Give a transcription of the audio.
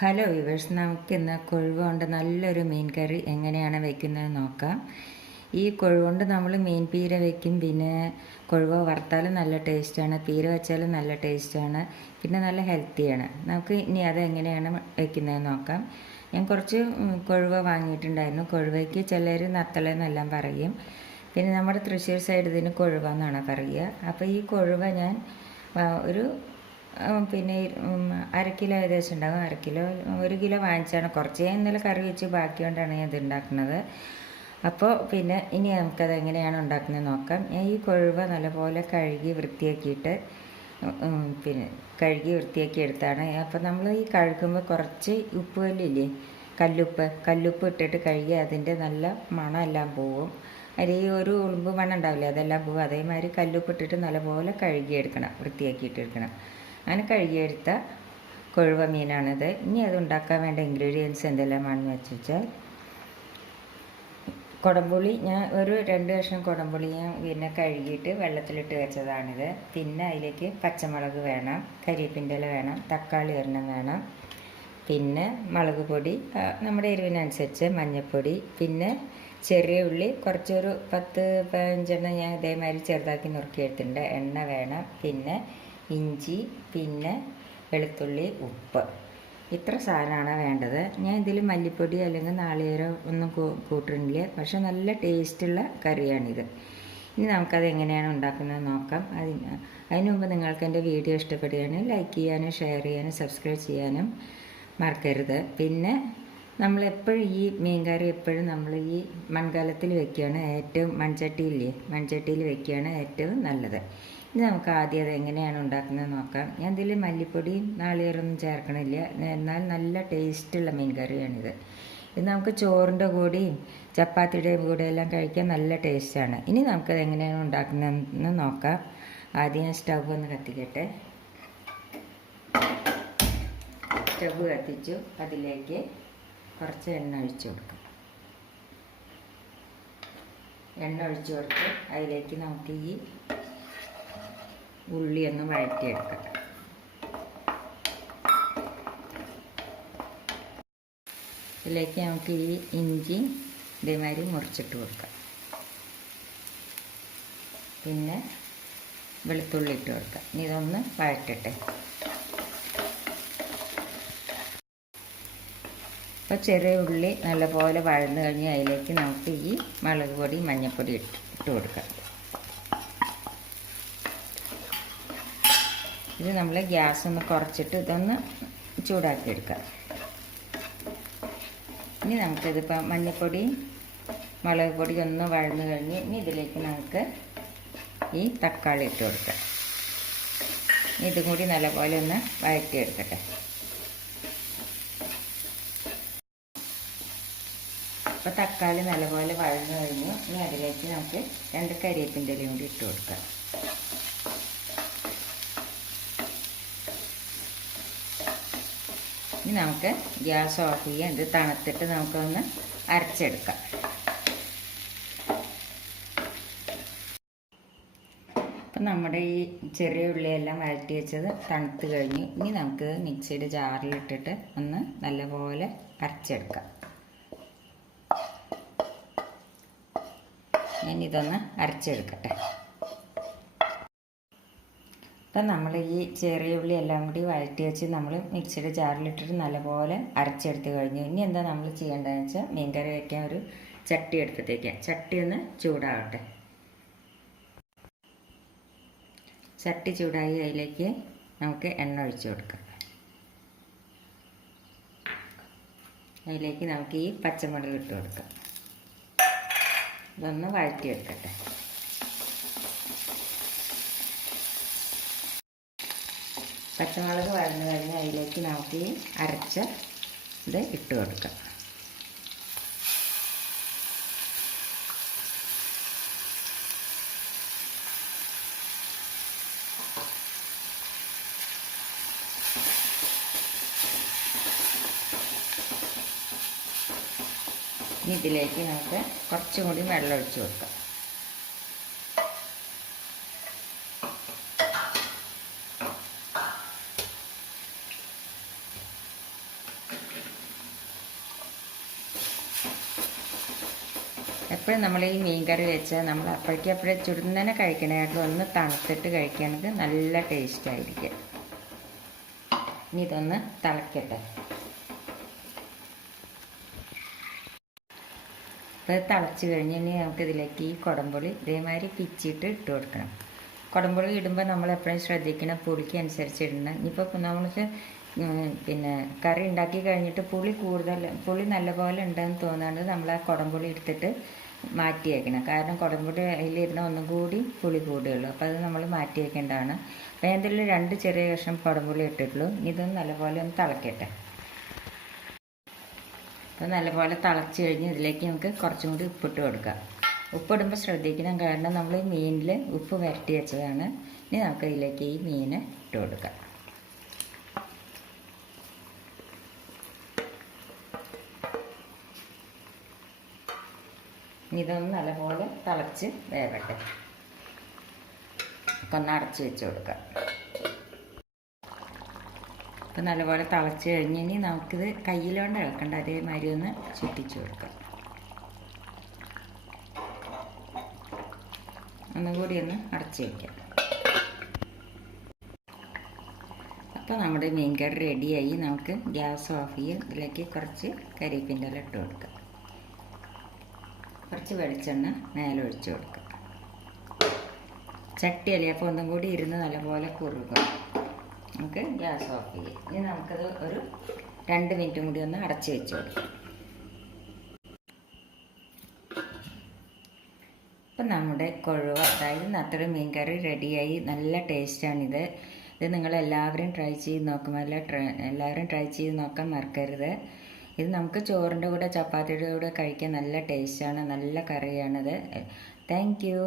Hello viewers, നമുക്കിന്ന് കൊഴുവ കൊണ്ട് നല്ലൊരു മീൻ കറി എങ്ങനെയാണ് വെക്കുന്നത് നോക്കാം. ഈ കൊഴുവ കൊണ്ട് നമ്മൾ മീൻ പീര വെക്കും, പിന്നെ കൊഴുവ വറുത്താലും നല്ല ടേസ്റ്റാണ്, പീര വെച്ചാലും നല്ല ടേസ്റ്റാണ്, പിന്നെ നല്ല ഹെൽത്തിയാണ്. നമുക്ക് ഇനി അതെങ്ങനെയാണ് വെക്കുന്നത് നോക്കാം. ഞാൻ കുറച്ച് കൊഴുവ വാങ്ങിയിട്ടുണ്ടായിരുന്നു. കൊഴുവയ്ക്ക് ചിലർ നത്തലെന്നെല്ലാം പറയും, പിന്നെ നമ്മുടെ തൃശ്ശൂർ സൈഡ് ഇതിന് കൊഴുവ എന്നാണ് പറയുക. അപ്പോൾ ഈ കൊഴുവ ഞാൻ ഒരു പിന്നെ 1/2 കിലോ ഏകദേശം ഉണ്ടാകും. 1 കിലോ വാങ്ങിച്ചാണ്. കുറച്ച് ഞാൻ ഇന്നലെ കറി വെച്ച് ബാക്കി കൊണ്ടാണ് ഞാൻ ഇത് ഉണ്ടാക്കുന്നത്. അപ്പോൾ പിന്നെ ഇനി നമുക്കത് എങ്ങനെയാണ് ഉണ്ടാക്കുന്നത് നോക്കാം. ഞാൻ ഈ കൊഴുവ നല്ലപോലെ കഴുകി വൃത്തിയാക്കിയിട്ട് വൃത്തിയാക്കി എടുത്താണ്. അപ്പോൾ നമ്മൾ ഈ കഴുകുമ്പോൾ കുറച്ച് ഉപ്പ് കല്ലില്ലേ, കല്ലുപ്പ് ഇട്ടിട്ട് കഴുകി അതിൻ്റെ നല്ല മണമെല്ലാം പോവും. അതിൽ ഒരു ഉളുമ്പ് മണം ഉണ്ടാവില്ലേ, അതെല്ലാം പോവും. അതേമാതിരി കല്ലുപ്പ് ഇട്ടിട്ട് നല്ലപോലെ കഴുകിയെടുക്കണം, വൃത്തിയാക്കിയിട്ടെടുക്കണം. അങ്ങനെ കഴുകിയെടുത്ത കൊഴുവ മീനാണിത്. ഇനി അത് ഉണ്ടാക്കാൻ വേണ്ട ഇൻഗ്രീഡിയൻസ് എന്തെല്ലാമാണെന്ന് വെച്ചാൽ, കുടംപുളി ഞാൻ ഒരു 2 കഷ്ണം കുടംപുളി ഞാൻ പിന്നെ കഴുകിയിട്ട് വെള്ളത്തിലിട്ട് വെച്ചതാണിത്. പിന്നെ അതിലേക്ക് പച്ചമുളക് വേണം, കരിവേപ്പിൻ്റെ ഇല വേണം, തക്കാളി ഒരെണ്ണം വേണം, പിന്നെ മുളക് പൊടി നമ്മുടെ എരിവിനനുസരിച്ച്, മഞ്ഞൾപ്പൊടി, പിന്നെ ചെറിയ ഉള്ളി കുറച്ചൊരു 10-15 ഞാൻ ഇതേമാതിരി ചെറുതാക്കി നുറുക്കിയെടുത്തിട്ടുണ്ട്. എണ്ണ വേണം, പിന്നെ ഇഞ്ചി, പിന്നെ വെളുത്തുള്ളി, ഉപ്പ്. ഇത്ര സാധനമാണ് വേണ്ടത്. ഞാൻ ഇതിൽ മല്ലിപ്പൊടി അല്ലെങ്കിൽ നാളികേരം ഒന്നും കൂട്ടുന്നില്ല, പക്ഷെ നല്ല ടേസ്റ്റുള്ള കറിയാണിത്. ഇനി നമുക്കത് എങ്ങനെയാണ് ഉണ്ടാക്കുന്നത് നോക്കാം. അതിന് മുമ്പ് നിങ്ങൾക്ക് എൻ്റെ വീഡിയോ ഇഷ്ടപ്പെടുകയാണെങ്കിൽ ലൈക്ക് ചെയ്യാനും ഷെയർ ചെയ്യാനും സബ്സ്ക്രൈബ് ചെയ്യാനും മറക്കരുത്. പിന്നെ നമ്മളെപ്പോഴും ഈ മീൻകറി എപ്പോഴും നമ്മൾ ഈ മൺകലത്തിൽ വെക്കുകയാണ് ഏറ്റവും, മൺചട്ടിയിൽ വെക്കുകയാണ് ഏറ്റവും നല്ലത്. ഇനി നമുക്ക് ആദ്യം അത് എങ്ങനെയാണ് ഉണ്ടാക്കുന്നത് നോക്കാം. ഞാൻ ഇതിൽ മല്ലിപ്പൊടിയും നാളികേരമൊന്നും ചേർക്കണില്ല, എന്നാൽ നല്ല ടേസ്റ്റുള്ള മീൻ കറിയാണിത്. ഇത് നമുക്ക് ചോറിൻ്റെ കൂടെയും ചപ്പാത്തിയുടെയും കൂടെ എല്ലാം കഴിക്കാൻ നല്ല ടേസ്റ്റാണ്. ഇനി നമുക്കത് എങ്ങനെയാണ് ഉണ്ടാക്കുന്നതെന്ന് നോക്കാം. ആദ്യം ഞാൻ സ്റ്റവ് ഒന്ന് കത്തിക്കട്ടെ. സ്റ്റവ് കത്തിച്ചു, അതിലേക്ക് കുറച്ച് എണ്ണ ഒഴിച്ചു കൊടുക്കാം. എണ്ണ ഒഴിച്ചു കൊടുത്ത് അതിലേക്ക് നമുക്ക് ഈ ഉള്ളി ഒന്ന് വഴറ്റിയെടുക്കാം. ഇതിലേക്ക് നമുക്ക് ഈ ഇഞ്ചി ഇതേമാതിരി മുറിച്ചിട്ട് കൊടുക്കാം. പിന്നെ വെളുത്തുള്ളി ഇട്ട് കൊടുക്കാം. ഇനി ഇതൊന്ന് വഴറ്റട്ടെ. അപ്പോൾ ചെറിയ ഉള്ളി നല്ലപോലെ വഴന്നു കഴിഞ്ഞ് അതിലേക്ക് നമുക്ക് ഈ മുളക് പൊടി, മഞ്ഞൾപ്പൊടി ഇട്ട് കൊടുക്കാം. ഇത് നമ്മൾ ഗ്യാസ് ഒന്ന് കുറച്ചിട്ട് ഇതൊന്ന് ചൂടാക്കിയെടുക്കാം. ഇനി നമുക്കിതിപ്പോൾ മഞ്ഞൾപ്പൊടി, മുളക് പൊടി ഒന്ന് വഴന്നു കഴിഞ്ഞ് ഇനി ഇതിലേക്ക് നമുക്ക് ഈ തക്കാളി ഇട്ട് കൊടുക്കാം. ഇതും കൂടി നല്ലപോലെ ഒന്ന് വഴറ്റിയെടുക്കട്ടെ. അപ്പോൾ തക്കാളി നല്ലപോലെ വഴന്നു കഴിഞ്ഞു. ഇനി അതിലേക്ക് നമുക്ക് 2 കരിവേപ്പിൻ്റെ ഇലയും കൂടി ഇട്ട് കൊടുക്കാം. ഇനി നമുക്ക് ഗ്യാസ് ഓഫ് ചെയ്യാം. ഇത് തണുത്തിട്ട് നമുക്കൊന്ന് അരച്ചെടുക്കാം. അപ്പം നമ്മുടെ ഈ ചെറിയ ഉള്ളിയെല്ലാം വഴറ്റി വെച്ചത് തണുത്ത് കഴിഞ്ഞു. ഇനി നമുക്ക് മിക്സിയുടെ ജാറിലിട്ടിട്ട് ഒന്ന് നല്ലപോലെ അരച്ചെടുക്കാം. ഞാനിതൊന്ന് അരച്ചെടുക്കട്ടെ. അപ്പം നമ്മൾ ഈ ചെറിയ ഉള്ളി എല്ലാം കൂടി വഴറ്റി വെച്ച് നമ്മൾ മിക്സിയുടെ ജാറിലിട്ടിട്ട് നല്ലപോലെ അരച്ചെടുത്ത് കഴിഞ്ഞു. ഇനി എന്താ നമ്മൾ ചെയ്യേണ്ടതെന്ന് വെച്ചാൽ, മീൻകറി വയ്ക്കാൻ ഒരു ചട്ടി എടുത്തിട്ടേക്കാം. ചട്ടി ഒന്ന് ചൂടാവട്ടെ. ചട്ടി ചൂടായി അതിലേക്ക് നമുക്ക് എണ്ണ ഒഴിച്ചു കൊടുക്കാം. അതിലേക്ക് നമുക്ക് ഈ പച്ചമുളക് ഇട്ട് കൊടുക്കാം. ഇതൊന്ന് വഴറ്റിയെടുക്കട്ടെ. പച്ചമുളക് വഴന്നു കഴിഞ്ഞ് അതിലേക്ക് നമുക്ക് ഈ അരച്ച ഇത് ഇട്ട് കൊടുക്കാം. ഇനി ഇതിലേക്ക് നമുക്ക് കുറച്ചും കൂടി വെള്ളം ഒഴിച്ച് കൊടുക്കാം. എപ്പോഴും നമ്മൾ ഈ മീൻ കറി വെച്ചാൽ നമ്മൾ അപ്പോഴേക്കപ്പോഴേ ചുടുന്നതിനെ കഴിക്കണമായിട്ടും ഒന്ന് തണുത്തിട്ട് കഴിക്കുകയാണെങ്കിൽ നല്ല ടേസ്റ്റ് ആയിരിക്കും. ഇനി ഇതൊന്ന് തിളക്കട്ടെ. അപ്പോൾ ഇത് തിളച്ച് കഴിഞ്ഞ് ഇനി നമുക്കിതിലേക്ക് ഈ കുടംപുളി ഇതേമാതിരി പിച്ചിട്ട് ഇട്ട് കൊടുക്കണം. കുടംപുളി ഇടുമ്പോൾ നമ്മൾ എപ്പോഴും ശ്രദ്ധിക്കണം പുളിക്ക് അനുസരിച്ച് ഇടണം. ഇനിയിപ്പോൾ നമ്മൾക്ക് പിന്നെ കറി ഉണ്ടാക്കി കഴിഞ്ഞിട്ട് പുളി നല്ലപോലെ ഉണ്ടെന്ന് തോന്നാണ്ട് നമ്മൾ ആ കുടംപുളി എടുത്തിട്ട് മാറ്റി വയ്ക്കണം. കാരണം കുടംപുളി അതിലിരുന്ന ഒന്നും കൂടി പുളി കൂടുകയുള്ളൂ. അപ്പോൾ അത് നമ്മൾ മാറ്റി വയ്ക്കേണ്ടതാണ്. അപ്പോൾ എന്തെങ്കിലും 2 ചെറിയ കഷ്ണം കുടംപുളി ഇട്ടിട്ടുള്ളൂ. ഇതൊന്ന് നല്ലപോലെ ഒന്ന് തിളക്കട്ടെ. അപ്പോൾ നല്ലപോലെ തിളച്ച് കഴിഞ്ഞ് ഇതിലേക്ക് നമുക്ക് കുറച്ചും കൂടി ഉപ്പിട്ട് കൊടുക്കാം. ഉപ്പിടുമ്പോൾ ശ്രദ്ധിക്കണം, കാരണം നമ്മൾ ഈ മീനിൽ ഉപ്പ് വരട്ടി വെച്ചതാണ്. ഇനി നമുക്ക് ഇതിലേക്ക് ഈ മീൻ ഇട്ട് കൊടുക്കാം. ഇതൊന്ന് നല്ലപോലെ തിളച്ച് വേവട്ടെ. ഒന്ന് അടച്ച് വെച്ച് കൊടുക്കാം. അപ്പോൾ നല്ലപോലെ തിളച്ച് കഴിഞ്ഞ് ഇനി നമുക്കിത് കയ്യിലോണ്ട് ഇളക്കണ്ട, അതേമാതിരി ഒന്ന് ചുറ്റിച്ച് കൊടുക്കാം. ഒന്നുകൂടി ഒന്ന് അടച്ച് വയ്ക്കാം. അപ്പോൾ നമ്മുടെ മീൻ കറി റെഡിയായി. നമുക്ക് ഗ്യാസ് ഓഫ് ചെയ്യും. ഇതിലേക്ക് കുറച്ച് കരിവേപ്പിൻ്റെ ഇല ഇട്ട് കൊടുക്കാം. കുറച്ച് വെളിച്ചെണ്ണ മേലെ ഒഴിച്ച് കൊടുക്കുക. ചട്ടിയല്ലേ, അപ്പോൾ ഒന്നും കൂടി ഇരുന്ന് നല്ലപോലെ കുറുകും. നമുക്ക് ഗ്യാസ് ഓഫ് ചെയ്യാം. ഇനി നമുക്കത് ഒരു 2 മിനിറ്റും കൂടി ഒന്ന് അടച്ച് വെച്ച് കൊടുക്കാം. അപ്പം നമ്മുടെ കൊഴുവ, അതായത് നത്തളി മീൻ കറി റെഡിയായി. നല്ല ടേസ്റ്റാണിത്. ഇത് നിങ്ങളെല്ലാവരും ട്രൈ ചെയ്ത് നോക്കുമല്ലോ. എല്ലാവരും ട്രൈ ചെയ്ത് നോക്കാൻ മറക്കരുത്. ഇത് നമുക്ക് ചോറിൻ്റെ കൂടെ ചപ്പാത്തിയുടെ കൂടെ കഴിക്കാൻ നല്ല ടേസ്റ്റാണ്. നല്ല കറിയാണിത്. Thank you.